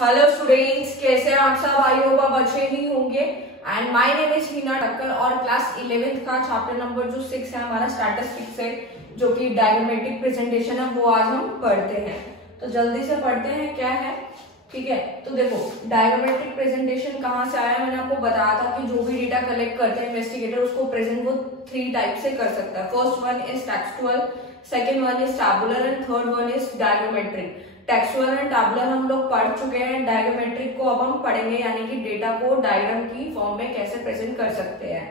Hello students, कैसे हैं आप सब? आई होप आप अच्छे ही होंगे। एंड माय नेम इज हीना ठक्कर और क्लास 11th का चैप्टर नंबर जो 6 है हमारा स्टैटिस्टिक्स है, जो कि डायग्रामेटिक प्रेजेंटेशन है, वो आज हम पढ़ते हैं। तो जल्दी से पढ़ते हैं क्या है, ठीक है। तो देखो डायग्रामेटिक प्रेजेंटेशन कहाँ से आया, मैंने आपको बताया था कि जो भी डेटा कलेक्ट करते हैं इन्वेस्टिगेटर उसको प्रेजेंट वो 3 टाइप से कर सकता है। First one is textual, second one is tabular and third one is diagrammatic. Textual and tabular हम लोग पढ़ चुके हैं, डायग्रामेट्रिक को अब हम पढ़ेंगे, यानी कि डेटा को डायग्राम की फॉर्म में कैसे प्रेजेंट कर सकते हैं,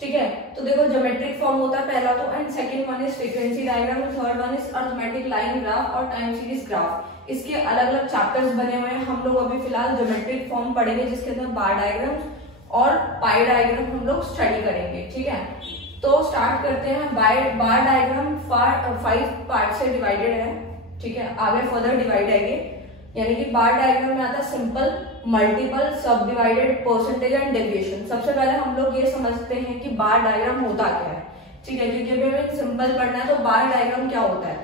ठीक है। तो देखो ज्योमेट्रिक फॉर्म होता है पहला तो, and second one is frequency diagram, third one is arithmetic line graph और टाइम सीरीज ग्राफ। इसके अलग अलग चैप्टर्स बने हुए हैं। हम लोग अभी फिलहाल ज्योमेट्रिक फॉर्म पढ़ेंगे, जिसके अंदर बार डायग्राम और पाई डायग्राम हम लोग स्टडी करेंगे, ठीक है। तो स्टार्ट करते हैं। बार डायग्राम 5 पार्ट से डिवाइडेड है, ठीक है। आगे फर्दर डिवाइड आएंगे, यानी कि बार डायग्राम में आता है सिंपल, मल्टीपल, सब डिवाइडेड, परसेंटेज एंड डेविएशन। सबसे पहले हम लोग ये समझते हैं कि बार डायग्राम होता क्या है, ठीक है, क्योंकि अभी हमें सिंपल पढ़ना है। तो बार डायग्राम क्या होता है?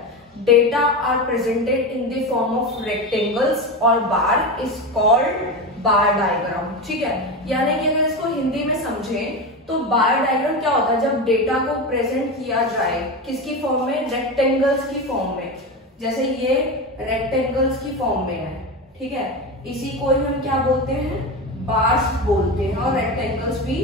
Data are presented in the form of rectangles और bar is called bar diagram, ठीक है। यानी कि अगर इसको हिंदी में समझें तो बार डायग्राम क्या होता है? जब डेटा को प्रेजेंट किया जाए किसकी फॉर्म में? रेक्टेंगल्स की फॉर्म में। जैसे ये रेक्टेंगल्स की फॉर्म में है, ठीक है, इसी को ही हम क्या बोलते हैं? बार्स बोलते हैं और रेक्टेंगल्स भी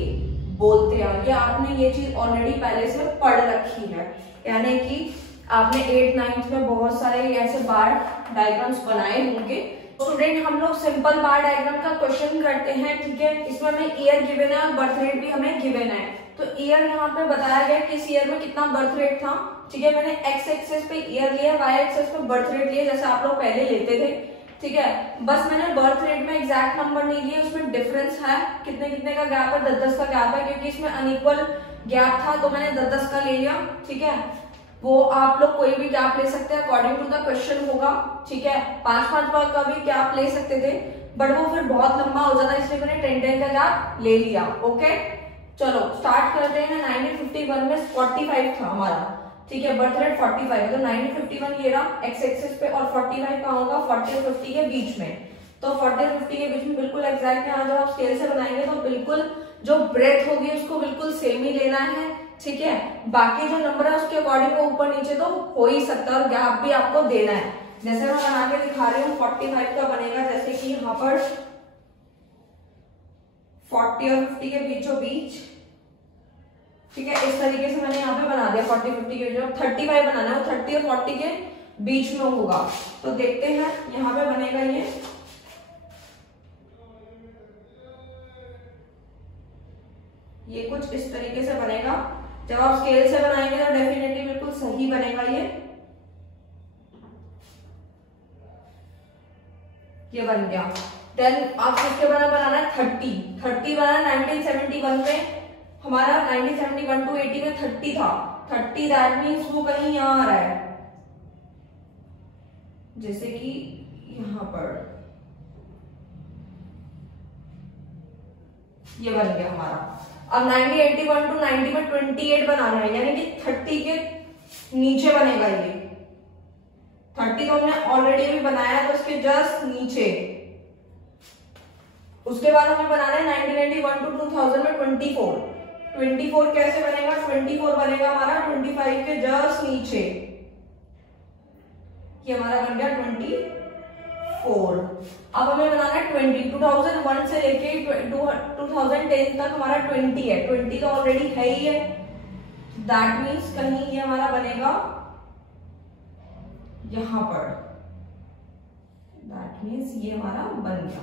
बोलते हैं। ये आपने ये चीज ऑलरेडी पहले से पढ़ रखी है, यानी कि आपने 8th 9th में बहुत सारे ऐसे बार डायग्राम्स बनाए होंगे। स्टूडेंट हम लोग सिंपल बार डायग्राम का क्वेश्चन करते हैं, ठीक है। इसमें हमें ईयर गिवन है और बर्थ रेट भी हमें गिवन है। तो ईयर यहाँ पे बताया गया किस ईयर में कितना बर्थ रेट था, ठीक है। मैंने एक्स एक्सेस पे ईयर लिया, वाई एक्सेस पे बर्थ रेट लिया, जैसे आप लोग पहले लेते थे, ठीक है। बस मैंने बर्थ रेट में एग्जैक्ट नंबर नहीं लिए, उसमें डिफरेंस है, कितने कितने का गैप है, 10-10 का गैप है, क्योंकि इसमें अनइक्वल गैप था तो मैंने 10-10 का ले लिया, ठीक है। वो आप लोग कोई भी गैप ले सकते हैं, अकॉर्डिंग टू द क्वेश्चन होगा, ठीक है। 5-5 का भी गैप ले सकते थे, बट वो फिर बहुत लंबा हो जाता है, इसलिए मैंने 10-10 का गैप ले लिया, ओके। चलो स्टार्ट करते हैं। 1951 में 45 था हमारा, ठीक है, बर्थ रेट 45 है। तो 1951 ये रहा एक्स एक्सिस पे, और 45 कहाँ होगा? 40 और 50 के बीच में। तो 40 और 50 के बीच में बिल्कुल एग्जैक्ट है। जब आप स्केल से बनाएंगे तो बिल्कुल जो ब्रेथ होगी उसको बिल्कुल सेम ही लेना है, ठीक है। बाकी जो नंबर है उसके अकॉर्डिंग ऊपर नीचे तो हो ही सकता है, और गैप भी आपको देना है। जैसे मैं बना के दिखा रही हूँ, 45 का बनेगा, जैसे कि यहाँ पर 40 और 50 के बीचों बीच, ठीक है। इस तरीके से मैंने यहाँ पे बना दिया 40-50 के बीच। 35 बनाना है, वो 30 और 40 के बीच में होगा। तो देखते हैं यहाँ पे बनेगा ये कुछ इस तरीके से बनेगा। जब आप स्केल से बनाएंगे तो डेफिनेटली बिल्कुल सही बनेगा ये बन गया। देन आप किसके बनाना है? 30 बनाना। 1971 में हमारा 1971 टू 80 में 30 था। 30 दैट मीन्स वो कहीं यहाँ आ रहा है, जैसे कि यहाँ पर ये बन गया हमारा। अब 1981 टू 90 में 28 बनाना है, यानी कि 30 के नीचे बनेगा ये। 30 तो हमने ऑलरेडी भी बनाया है, तो उसके जस्ट नीचे। उसके बाद हमें बनाना है 1991 टू 2000 में 24 कैसे बनेगा? 24 बनेगा हमारा 25 के जस्ट नीचे, ये हमारा बन गया 24। अब हमें बनाना है 20। 2001 से लेके 2010 तक हमारा 20 है। 20 तो ऑलरेडी है ही है, दैट मीन्स कहीं ये हमारा बनेगा यहां पर, दैट मीन्स ये हमारा बन गया,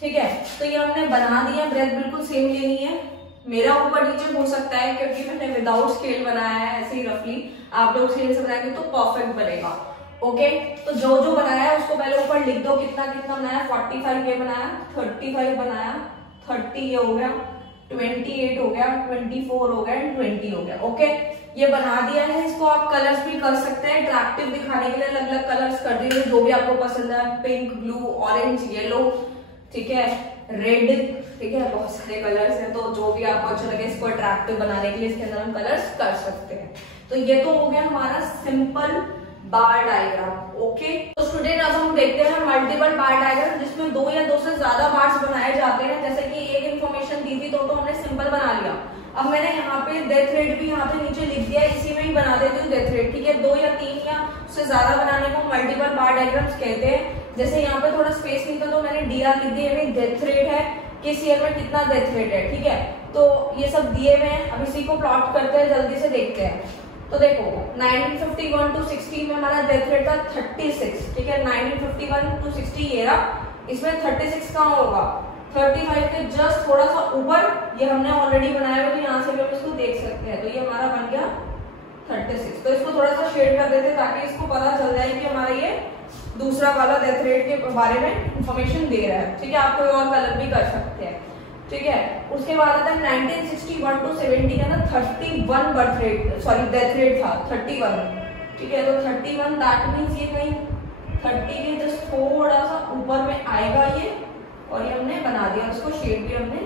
ठीक है। तो ये हमने बना दिया। ब्रेथ बिल्कुल सेम लेनी है। मेरा ऊपर नीचे हो सकता है क्योंकि मैंने विदाउट स्केल बनाया है, ऐसे ही रफली। आप लोग स्केल से बनाएंगे तो परफेक्ट बनेगा, ओके। तो जो जो बनाया है उसको पहले ऊपर लिख दो, कितना कितना बनाया। 45 ये बनाया, 35 बनाया, 30 ये हो गया, 28 हो गया, 24 हो गया, 20 हो गया, ओके। ये बना दिया है। इसको आप कलर्स भी कर सकते हैं, अट्रैक्टिव दिखाने के लिए अलग अलग कलर्स कर दीजिए, जो भी आपको पसंद है, पिंक, ब्लू, ऑरेंज, येलो, ठीक है, रेड, ठीक है, बहुत सारे कलर्स हैं। तो जो भी आपको अच्छा लगे इसको अट्रैक्टिव बनाने के लिए इसके अंदर हम कलर्स कर सकते हैं। तो ये तो हो गया हमारा सिंपल बार डायग्राम। ओके, तो स्टूडेंट अब हम देखते हैं मल्टीपल बार डायग्राम, जिसमें दो या दो से ज्यादा बार्स बनाए जाते हैं। जैसे कि एक इन्फॉर्मेशन दी थी तो हमने सिंपल बना लिया। अब मैंने यहाँ पे डेथ रेट भी यहाँ पे नीचे लिख दिया, इसी में ही बना देती हूँ डेथ रेट। ठीक है, दो या तीन या उससे ज्यादा बनाने को मल्टीपल बार डायग्राम्स कहते हैं। जैसे यहाँ पे थोड़ा स्पेस नहीं था तो मैंने DR लिख दिया, डेथ रेट है, किस ईयर में कितना डेथ रेट है। ठीक है, तो ये सब दिए हुए हैं। अब इसी को प्लॉट करते हैं, जल्दी से देखते हैं। तो देखो 1951 to 60 में हमारा डेथ रेट था 36। ठीक है, 1951 to 60 ये रहा, इसमें 36 कहाँ होगा, 35 के जस्ट थोड़ा सा ऊपर। ये हमने ऑलरेडी बनाया हुआ, तो यहाँ से भी हम इसको देख सकते हैं। तो ये हमारा बन गया 36। तो इसको थोड़ा सा शेड कर देते ताकि इसको पता चल जाए कि हमारा ये दूसरा वाला डेथ रेट के बारे में इंफॉर्मेशन दे रहा है। ठीक है, आप कोई और कलर भी कर सकते हैं। ठीक है, उसके बाद आता है 1961 to 70 का ना 31 birth rate, sorry death rate था 31। ठीक है, तो 31 दैट मींस ये कहीं 30 के जस्ट थोड़ा सा ऊपर में आएगा ये, और ये हमने बना दिया, उसको शेड भी हमने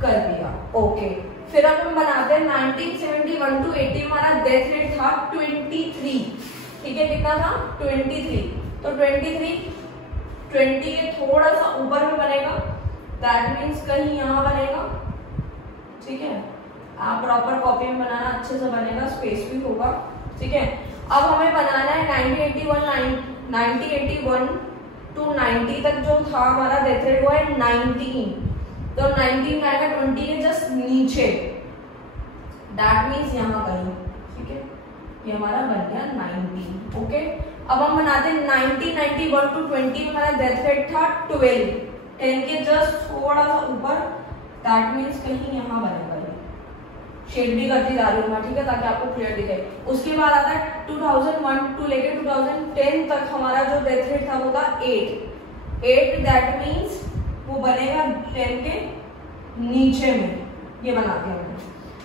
कर दिया। ओके, फिर अब हम बनाते हैं 1971 to 80 हमारा डेथ रेट था 23। ठीक है, कितना था 23। तो 23 20 के थोड़ा सा ऊपर में बनेगा, दैट मीन्स कहीं यहाँ बनेगा। ठीक है, आप प्रॉपर कॉपी में बनाना, अच्छे से बनेगा, स्पेस भी होगा। ठीक है, अब हमें बनाना है 1981 to 90 तक जो था हमारा डेथ रेट वो है 19। तो 19 आएगा 20 के जस्ट नीचे, दैट मीन्स यहाँ कहीं। ठीक है, ये हमारा बन गया 19। ओके, अब हम बनाते हैं 1991 to 20 में हमारा डेथ रेट था 12, 10 के जस्ट थोड़ा सा ऊपर, दैट मीन्स कहीं यहाँ बनेगा। ये शेड भी करती जा रही हूँ मैं, ठीक है, ताकि आपको क्लियर दिखे। उसके बाद आता है 2001 टू लेके 2010 तक हमारा जो डेथ रेट था वो था 8, दैट मीन्स वो बनेगा 10 के नीचे में। ये बना दिया हमने।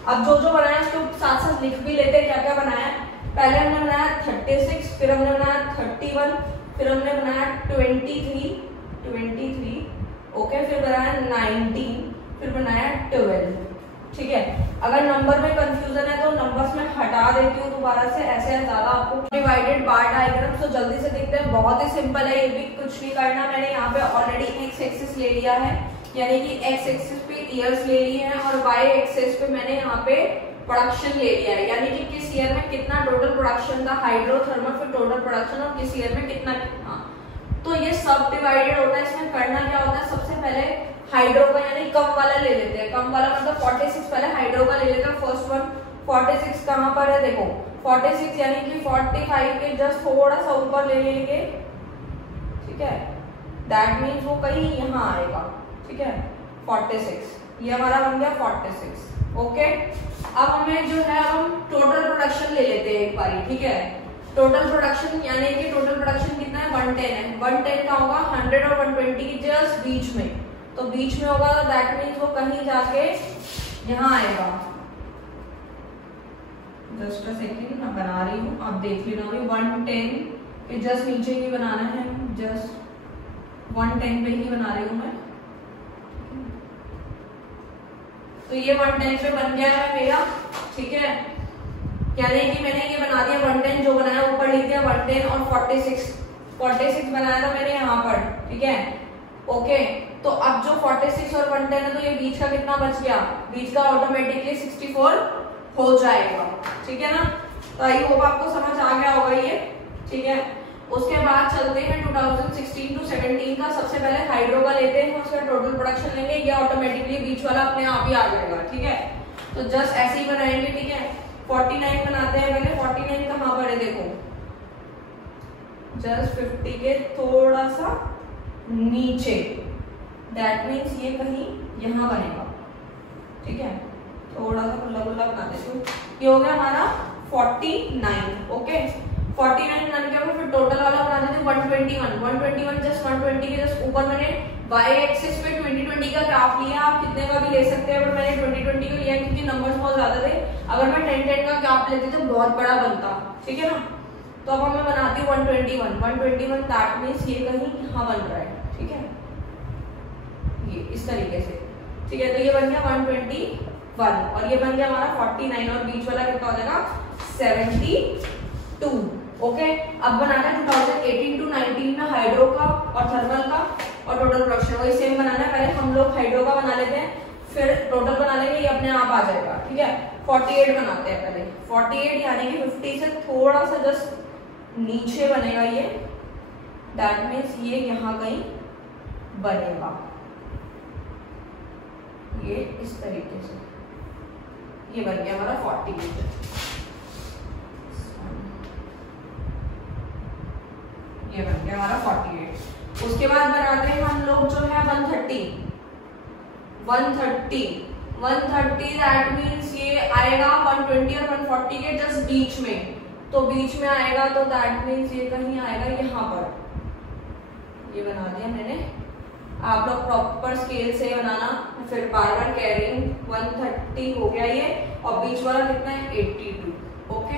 अब जो जो बनाया उसको साथ साथ लिख भी लेते हैं क्या क्या बनाया। पहले हमने बनाया 36, फिर हमने बनाया 31, फिर हमने बनाया 23, ओके, फिर बनाया 19, फिर बनाया 12। ठीक है, अगर नंबर में कंफ्यूजन है तो नंबर्स में हटा देती हूँ दोबारा से, ऐसे ज्यादा आपको। डिवाइडेड बार डायग्राम तो जल्दी से देखते हैं, बहुत ही सिंपल है, ये भी कुछ नहीं करना। मैंने यहाँ पे ऑलरेडी एक्स एक्सिस ले लिया है, यानी कि एक्स एक्सिस पे ईयर्स ले लिए हैं, और वाई एक्सिस पे मैंने यहाँ पे प्रोडक्शन ले लिया है, यानी कि किस ईयर में कितना टोटल प्रोडक्शन था हाइड्रोथर्मल, फिर टोटल प्रोडक्शन और किस ईयर में कितना कितना। तो ये सब डिवाइडेड होता है। इसमें करना क्या होता है, सबसे पहले हाइड्रो का यानी कम वाला ले लेते हैं। कम वाला मतलब 46 पहले हाइड्रो का ले लेते हैं। फर्स्ट वन 46 कहाँ पर है, देखो 46 यानी कि 45 के जस्ट थोड़ा सा ऊपर ले लेंगे। ठीक है, दैट मीन्स वो कहीं यहाँ आएगा। ठीक है, 46, ये हमारा बन गया 46। ओके, अब हमें जो है हम टोटल प्रोडक्शन ले लेते हैं एक बारी। ठीक है, टोटल प्रोडक्शन यानी कि टोटल प्रोडक्शन कितना है 110 है। 110 का होगा 100 और 120 की जस्ट बीच में, तो बीच में होगा, तो दैट मीन्स वो कहीं जाके यहाँ आएगा। जस्ट अ सेकेंड, मैं बना रही हूँ, आप देख लेना। 110 के जस्ट नीचे ही बनाना है, जस्ट 110 पे ही बना रही हूँ मैं। तो ये 110 पे बन गया है मेरा। ठीक है, यानी कि मैंने ये बना दिया 110, जो बनाया ऊपर लिख दिया 110, और 46 बनाया था मैंने यहाँ पर। ठीक है, ओके, तो अब जो 46 और 110 है, तो ये बीच का कितना बच गया, बीच का ऑटोमेटिकली 64 हो जाएगा। ठीक है ना, तो आई होप आपको समझ आ गया होगा ये। ठीक है, उसके बाद चलते हैं 2016 to 17 का। सबसे पहले हाइड्रो का लेते हैं, उसका टोटल प्रोडक्शन लेंगे, ये ऑटोमेटिकली बीच वाला अपने आप ही आ जाएगा। ठीक है, तो जस्ट ऐसे ही बनाएंगे। ठीक है, 49 बनाते हैं पहले। 49 कहाँ पर है, देखो जस्ट 50 के थोड़ा सा नीचे, दैट मीन्स ये कहीं यहाँ बनेगा। ठीक है, थोड़ा सा खुला खुला बना देते हो। ये हो गया हमारा 49। ओके, 49 बन गया। फिर टोटल वाला बना देते हैं 121 जस्ट 120 के जस्ट ऊपर मैंने वाई एक्सिस पे 2020 का ग्राफ लिया। आप कितने का भी ले सकते हैं, बट मैंने 2020 को लिया क्योंकि नंबर्स बहुत ज्यादा थे। अगर मैं 10-10 का ग्राफ लेती तो बहुत बड़ा बनता। ठीक है ना, तो अब मैं बनाती हूँ 121 दैट मीन्स ये कहीं यहाँ बन रहा है। ठीक है, ये इस तरीके से। ठीक है, तो ये बन गया 121 और ये बन गया हमारा 49 और बीच वाला कितना हो जाएगा 72। ओके, अब बनाना है 2018 टू 19 में हाइड्रो का और थर्मल का और टोटल प्रोडक्शन वही सेम बनाना है। पहले हम लोग हाइड्रो का बना लेते हैं, फिर टोटल बना लेंगे, ये अपने आप आ जाएगा। ठीक है, 48 बनाते हैं पहले। 48 यानी कि 50 से थोड़ा सा जस्ट नीचे बनेगा ये, दैट मीन्स ये यहाँ कहीं बनेगा, ये इस तरीके से ये बन गया हमारा 48। ये बन गया हमारा 48। उसके बाद बनाते हैं हम लोग जो है 130 दैट मीन्स ये आएगा 120 और 140 के जस्ट बीच में, तो बीच में आएगा, तो दैट मीन्स ये कहीं आएगा यहाँ पर। ये बना दिया मैंने, आप लोग प्रॉपर स्केल से बनाना, फिर बार बार कह रही हूँ। 130 हो गया ये, और बीच वाला कितना है 82। ओके,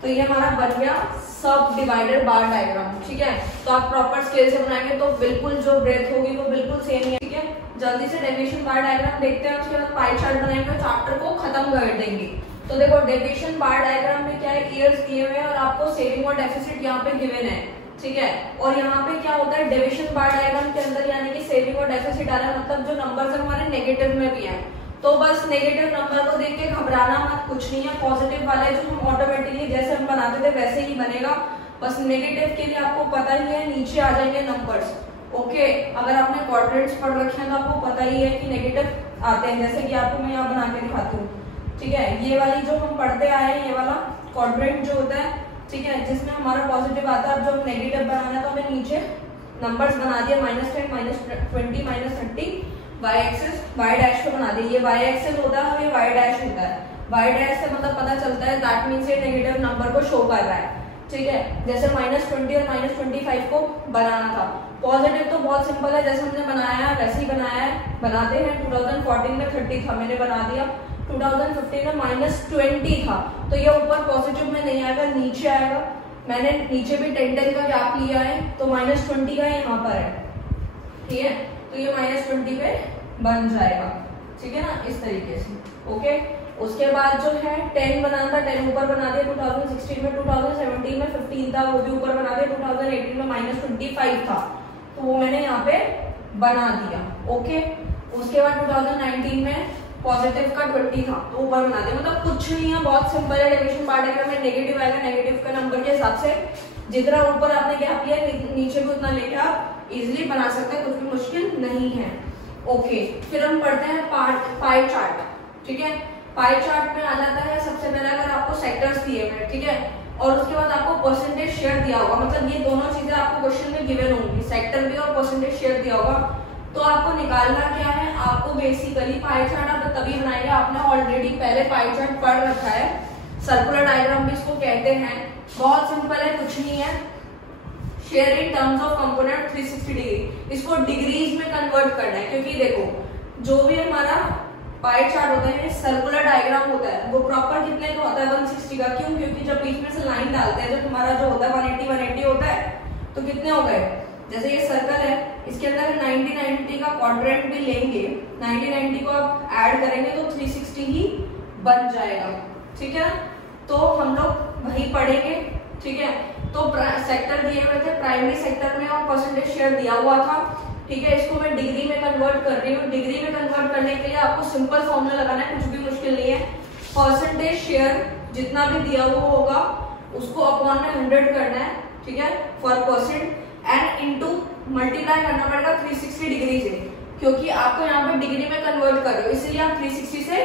तो ये हमारा बन गया सब डिवाइडेड बार डायग्राम। ठीक है, तो आप प्रॉपर स्केल से बनाएंगे तो बिल्कुल जो ब्रेथ होगी वो बिल्कुल सेम है। ठीक है, जल्दी से डेविएशन बार डायग्राम देखते हैं, उसके बाद पाई चार्ट बनाएंगे, चैप्टर को खत्म कर देंगे। तो देखो डेविएशन बार डायग्राम में क्या है, ईयर्स दिए हुए हैं और आपको सेविंग और डेफिसिट यहाँ पे गिवन है। ठीक है, और यहाँ पे क्या होता है डेविएशन बार डायग्राम के अंदर, यानी कि सेविंग और डेफिसिट आ रहा है, मतलब जो नंबर्स हमारे नेगेटिव में भी है, तो बस नेगेटिव नंबर को देख के घबराना मत, कुछ नहीं है। पॉजिटिव वाले जो हम ऑटोमेटिकली जैसे हम बनाते थे वैसे ही बनेगा, बस नेगेटिव के लिए आपको पता ही है नीचे आ जाएंगे नंबर्स। ओके, अगर आपने क्वाड्रेंट्स पढ़ रखे हैं तो आपको पता ही है कि नेगेटिव आते हैं, जैसे कि आपको मैं यहाँ बना के दिखाती हूँ। ठीक है, ये वाली जो हम पढ़ते आए हैं, ये वाला क्वाड्रेंट जो होता है, ठीक है, जिसमें हमारा पॉजिटिव आता है। अब जो हम नेगेटिव बनाना है तो हमें नीचे नंबर्स बना दिए, -10, -20, -30, वाई एक्सेस वाई डैश पे बना दिए। ये वाई एक्सेस होता है, हमें वाई डैश होता है। वाई डैश से मतलब पता चलता है दैट मीन्स ये नेगेटिव नंबर को शो कर रहा है। ठीक है, जैसे -20 और -25 को बनाना था। पॉजिटिव तो बहुत सिंपल है, जैसे हमने बनाया है वैसे ही बनाया है, बनाते हैं। 2014 में 30 था, मैंने बना दिया। 2015 में -20 था, तो ये ऊपर पॉजिटिव में नहीं आएगा, नीचे आएगा। मैंने नीचे भी 10 का गैप लिया है, तो -20 का यहाँ पर है। ठीक है, तो ये -20 पे बन जाएगा। ठीक है ना, इस तरीके से। ओके, उसके बाद जो है 10 बनाना था, 10 ऊपर बना दिया 2016 में। 2017 में 15 था, वो भी ऊपर बना दिया। 2018 में -25 था, तो वो मैंने यहाँ पे बना दिया। ओके, उसके बाद 2019 में पॉजिटिव का 20 था, तो ऊपर बना दिया। मतलब कुछ नहीं है, बहुत सिंपल है। डेविएशन बार डायग्राम में नेगेटिव आएगा, नेगेटिव का नंबर के हिसाब से जितना ऊपर आपने गैप लिया नीचे भी उतना लेके आप इजिली बना सकते हैं, कुछ भी मुश्किल नहीं है। ओके, फिर हम पढ़ते हैं पाई चार्ट। ठीक है, पाई चार्ट में आ जाता है सबसे पहले अगर आपको सेक्टर्स दिए हुए, ठीक है, और उसके बाद आपको परसेंटेज शेयर दिया होगा, मतलब ये दोनों चीजें आपको क्वेश्चन में गिवन होंगी, सेक्टर भी और परसेंटेज शेयर दिया होगा। तो आपको निकालना क्या है, आपको बेसिकली पाई चार्ट आप तभी बनाएंगे, आपने ऑलरेडी पहले पाई चार्ट पढ़ रखा है, सर्कुलर डायग्राम भी इसको कहते हैं। बहुत सिंपल है, कुछ नहीं है। Share in terms of component 360 degree, इसको डिग्रीज में कन्वर्ट करना है, क्योंकि देखो जो भी हमारा पाई चार्ट होता है, सर्कुलर डायग्राम होता है, वो प्रॉपर कितने का होता है 160 का। क्यों? क्योंकि जब बीच में से लाइन डालते हैं, जब हमारा जो होता है 180 होता है, तो कितने हो गए, जैसे ये सर्कल है, इसके अंदर 90 का क्वाड्रेंट भी लेंगे, 90 को आप ऐड करेंगे तो 360 ही बन जाएगा। ठीक है, तो हम लोग वही पढ़ेंगे। ठीक है, तो सेक्टर दिए हुए थे, प्राइमरी सेक्टर में और परसेंटेज शेयर दिया हुआ था। ठीक है, इसको मैं डिग्री में कन्वर्ट कर रही हूँ। डिग्री में कन्वर्ट करने के लिए आपको सिंपल फॉर्मूला लगाना है, कुछ भी मुश्किल नहीं है। परसेंटेज शेयर जितना भी दिया हुआ होगा उसको अपॉन में 100 करना है। ठीक है, for percent and into multiply करना पड़ेगा 360 डिग्री से, क्योंकि आपको यहाँ पे डिग्री में कन्वर्ट कर रहे हो, इसलिए आप 360 से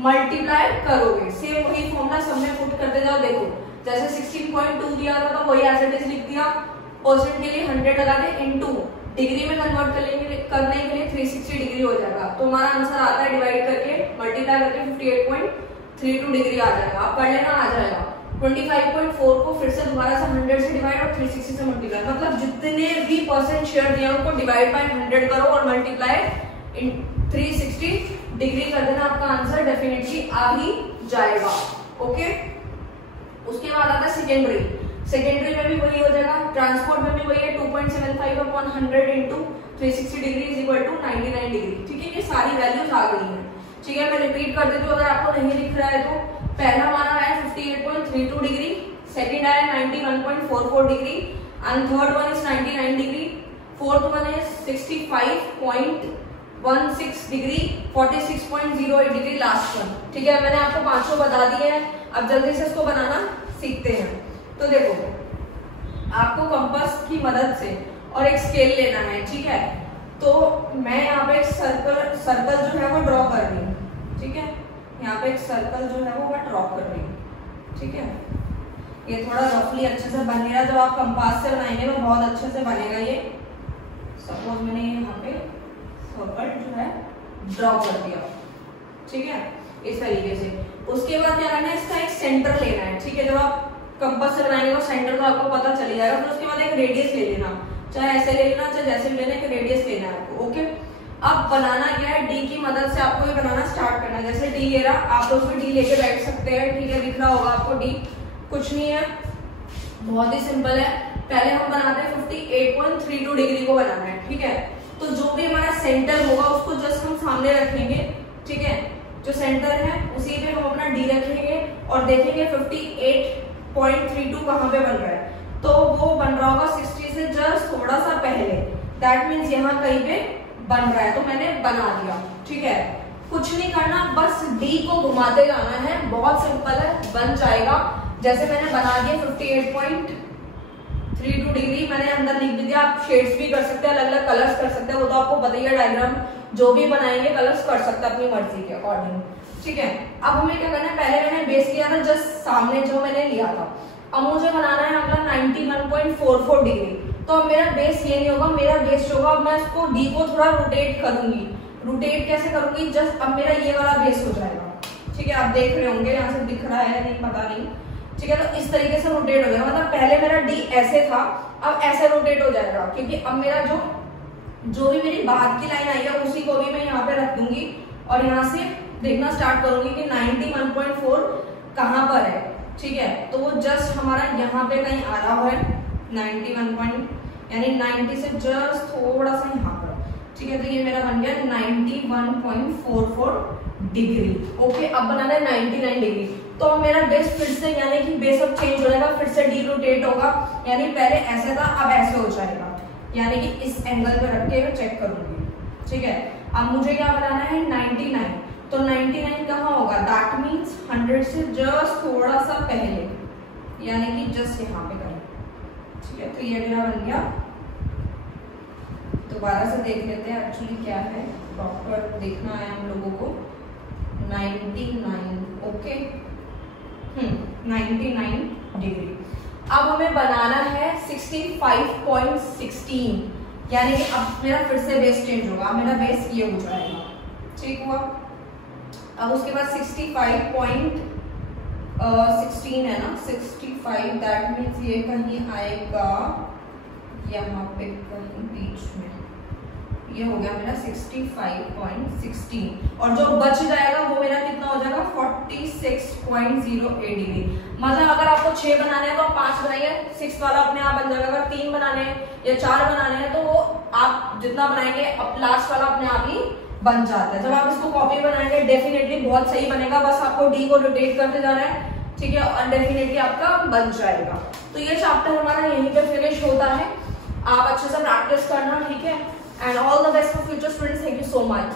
मल्टीप्लाई करोगे। सेम वही फॉर्मूला सब में पुट करते जाओ। देखो जैसे 16.2 दिया था तो वही एज इट इज लिख दिया, परसेंट के लिए 100 लगा दे, इनटू डिग्री में कन्वर्ट करने के लिए 360 डिग्री हो जाएगा। तो हमारा आंसर आता है डिवाइड करके मल्टीप्लाई करके 58.32 डिग्री आ जाएगा। आप कर लेना, आ जाएगा। 25.4 को फिर से दोबारा से 100 से डिवाइड और 360 से मल्टीप्लाई, मतलब जितने भी परसेंट शेयर दिया उनको डिवाइड बाय 100 करो और मल्टीप्लाई इन 360 डिग्री कर देना, आपका आंसर डेफिनेटली आ ही जाएगा। ओके, उसके बाद आता है सेकेंडरी। सेकेंडरी में भी वही हो जाएगा, ट्रांसपोर्ट में भी वही है, 2.75 upon 100 into 360 degree is equal to 99 degree. ठीक है, ये सारी वैल्यूज आ गई हैं। ठीक है, मैं रिपीट कर देती हूँ अगर आपको नहीं दिख रहा है तो। पहला हमारा है 58.32 डिग्री, सेकंड आया 91.44 degree and third one is 99 degree, fourth one is 65.16 degree, 46.08 degree last one. ठीक है, मैंने आपको पांचों बता दिए हैं। अब जल्दी से इसको बनाना सीखते हैं। तो देखो, आपको कंपास की मदद से और एक स्केल लेना है। ठीक है, तो मैं यहाँ पे एक सर्कल जो है वो ड्रॉ कर रही हूँ। ठीक है, यहाँ पे एक सर्कल जो है वो मैं ड्रॉ कर रही हूँ। ठीक है, ये थोड़ा रफली अच्छे से बनेगा, जब आप कंपास से बनाएंगे तो बहुत अच्छे से बनेगा ये। सपोज मैंने यहाँ पे सर्कल जो है ड्रॉ कर दिया। ठीक है, इस तरीके से। उसके बाद क्या करना है, इसका एक सेंटर लेना है। ठीक है, जब आप कंपास से बनाएंगे तो सेंटर तो आपको पता चल जाएगा। फिर उसके बाद एक रेडियस ले लेना, चाहे ऐसे ले लेना चाहे जैसे लेना, एक रेडियस लेना है आपको। ओके, अब बनाना क्या है, डी की मदद से आपको ये बनाना स्टार्ट करना है। जैसे डी ले रहा, आप उसमें डी लेके बैठ सकते हैं। ठीक है, दिख रहा होगा आपको डी, कुछ नहीं है, बहुत ही सिंपल है। पहले हम बनाते हैं 58.32 डिग्री को बनाना है। ठीक है, तो जो भी हमारा सेंटर होगा उसको जस्ट हम सामने रखेंगे। ठीक है, जो सेंटर है उसी पे हम अपना डी रखेंगे और देखेंगे 58.32 कहाँ पे बन रहा है। तो वो बन रहा होगा 60 से जस्ट थोड़ा सा पहले, दैट मीन्स यहाँ कहीं पे बन रहा है। तो मैंने बना दिया। ठीक है, कुछ नहीं करना, बस डी को घुमाते जाना है, बहुत सिंपल है, बन जाएगा। जैसे मैंने बना दिया 58.32 डिग्री, मैंने अंदर लिख भी दिया। आप शेड्स भी कर सकते हैं, अलग अलग कलर्स कर सकते हैं, वो तो आपको बताइए। डायग्राम जो भी बनाएंगे कलर्स कर सकते हैं अपनी मर्जी के अकॉर्डिंग। ठीक है, अब हमें क्या करना है, पहले मैंने बेस लिया था जस्ट सामने जो मैंने लिया था। अब मुझे बनाना है अगला 91.44 डिग्री। तो अब मेरा बेस ये नहीं होगा, मेरा बेस जो होगा, अब मैं इसको डी को थोड़ा रोटेट करूंगी। रोटेट कैसे करूंगी, जस्ट अब मेरा ये वाला बेस हो जाएगा। ठीक है, आप देख रहे होंगे, यहाँ से दिख रहा है नहीं पता नहीं। ठीक है, तो इस तरीके से रोटेट हो जाएगा। मतलब पहले मेरा डी ऐसे था, अब ऐसे रोटेट हो जाएगा, क्योंकि अब मेरा जो भी मेरी बाद की लाइन आई है उसी को भी मैं यहाँ पे रख दूंगी और यहाँ से देखना स्टार्ट करूंगी कि 91.4 कहाँ पर है। ठीक है, तो वो जस्ट हमारा यहाँ पे कहीं आ रहा है 91 यानी 90 से जस्ट थोड़ा सा यहाँ पर। ठीक है, तो ये मेरा बन गया 91.44 डिग्री। ओके, अब बनाना है 99 डिग्री। तो अब मेरा बेस फिर से, यानी कि बेस अब चेंज हो जाएगा, फिर से डी रोटेट होगा, यानी पहले ऐसे था अब ऐसे हो जाएगा, यानी कि इस एंगल पे रख के मैं चेक करूंगी। ठीक है, अब मुझे क्या बनाना है 99। तो 99 कहाँ होगा, दैट मीन्स 100 से जस्ट थोड़ा सा पहले, यानी कि जस्ट यहाँ पे करें। ठीक है, तो ये मेरा बन गया। दोबारा से देख लेते हैं एक्चुअली क्या है, प्रॉपर देखना है हम लोगों को। 99, ओके, 99 डिग्री। अब हमें बनाना है 65.16, यानी कि अब मेरा फिर से बेस चेंज होगा, मेरा बेस ये हो जाएगा। ठीक हुआ, अब उसके बाद 65.16 है ना, 65, दैट मीन्स ये कहीं आएगा यहाँ पे कहीं बीच में, ये हो गया मेरा 65.16 और जो बच जाएगा वो मेरा कितना हो जाएगा 46.08 डिग्री। मतलब अगर आपको 6 बनाने हैं तो आप 5 बनाइए, 6 वाला अपने आप बन जाएगा। अगर 3 बनाने हैं या 4 बनाने हैं तो वो आप जितना बनाएंगे अब लास्ट वाला अपने आप ही बन जाता है। जब आप इसको कॉपी बनाएंगे डेफिनेटली बहुत सही बनेगा, बस आपको डी को रोटेट करते जाना है। ठीक है, और डेफिनेटली आपका बन जाएगा। तो ये चैप्टर हमारा यहीं पे फिनिश होता है। आप अच्छे से प्रैक्टिस करना। ठीक है, and all the best for future students. Thank you so much.